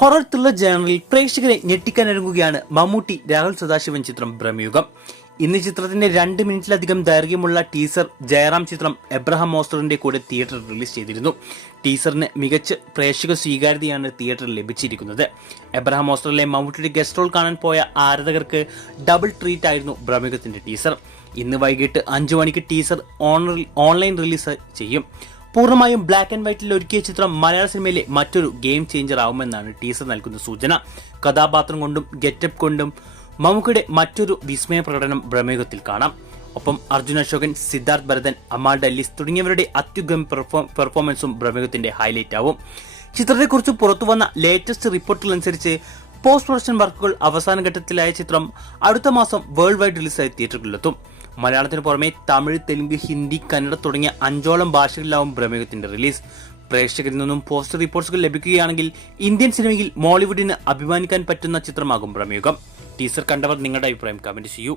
Horror thriller ജേണലിൽ പ്രേക്ഷകരെ ഞെട്ടിക്കാനൊരുങ്ങുകയാണ് മമ്മൂട്ടി രാഹുൽ സദാശിവൻ ചിത്രം ബ്രഹ്മയുഗം. ഇന്ന് ചിത്രത്തിന്റെ 2 മിനിറ്റിലധികം ദൈർഘ്യമുള്ള ടീസർ ജയറാം ചിത്രം എബ്രഹാം മോസ്റ്ററിന്റെ കൂടെ തിയേറ്ററിൽ റിലീസ് ചെയ്തിരുന്നു. ടീസറിന് മികച്ച പ്രേക്ഷക സ്വീകാര്യതയാണ് തിയേറ്ററിൽ ലഭിച്ചിരിക്കുന്നത്. എബ്രഹാം മോസ്റ്ററിലെ മമ്മൂട്ടിയുടെ ഗസ്റ്റ് റോൾ കാണാൻ പോയ ആരാധകർക്ക് ഡബിൾ ട്രീറ്റ് ആയിരുന്നു ബ്രഹ്മയുഗത്തിന്റെ ടീസർ. ഇന്ന് വൈകിട്ട് 5 മണിക്ക് ടീസർ ഓൺലൈൻ റിലീസ് ചെയ്യും. പൂർണ്ണമായും ബ്ലാക്ക് ആൻഡ് വൈറ്റിൽ ഒരുക്കിയ ചിത്രം മലയാള സിനിമയിലെ മറ്റൊരു ഗെയിം ചേഞ്ചർ ആവുമെന്നാണ് ടീസർ നൽകുന്ന സൂചന. കഥാപാത്രം കൊണ്ടും ഗെറ്റപ്പ് കൊണ്ടും മമ്മൂക്കയുടെ മറ്റൊരു വിസ്മയ പ്രകടനം ബ്രഹ്മയുഗത്തിൽ കാണാം. ഒപ്പം അർജുൻ അശോകൻ, സിദ്ധാർത്ഥ് ഭരതൻ, അമാൽ ഡല്ലിസ് തുടങ്ങിയവരുടെ അത്യുഗ്രൻ പെർഫോമൻസും ബ്രഹ്മയുഗത്തിന്റെ ഹൈലൈറ്റ് ആവും. ചിത്രത്തെക്കുറിച്ച് പുറത്തുവന്ന ലേറ്റസ്റ്റ് റിപ്പോർട്ടുകളനുസരിച്ച് പോസ്റ്റ് പ്രൊഡക്ഷൻ വർക്കുകൾ അവസാന ഘട്ടത്തിലായ ചിത്രം അടുത്ത മാസം വേൾഡ് വൈഡ് റിലീസായി തിയേറ്ററുകളിലെത്തും. മലയാളത്തിന് പുറമെ തമിഴ്, തെലുങ്ക്, ഹിന്ദി, കന്നഡ തുടങ്ങിയ 5ഓളം ഭാഷകളിലാവും ബ്രഹ്മയുഗത്തിന്റെ റിലീസ്. പ്രേക്ഷകരിൽ നിന്നും പോസ്റ്റർ റിപ്പോർട്ട്സുകൾ ലഭിക്കുകയാണെങ്കിൽ ഇന്ത്യൻ സിനിമയിൽ മോളിവുഡിന് അഭിമാനിക്കാൻ പറ്റുന്ന ചിത്രമാകും ബ്രഹ്മയുഗം. ടീസർ കണ്ടവർ നിങ്ങളുടെ അഭിപ്രായം കമന്റ് ചെയ്യൂ.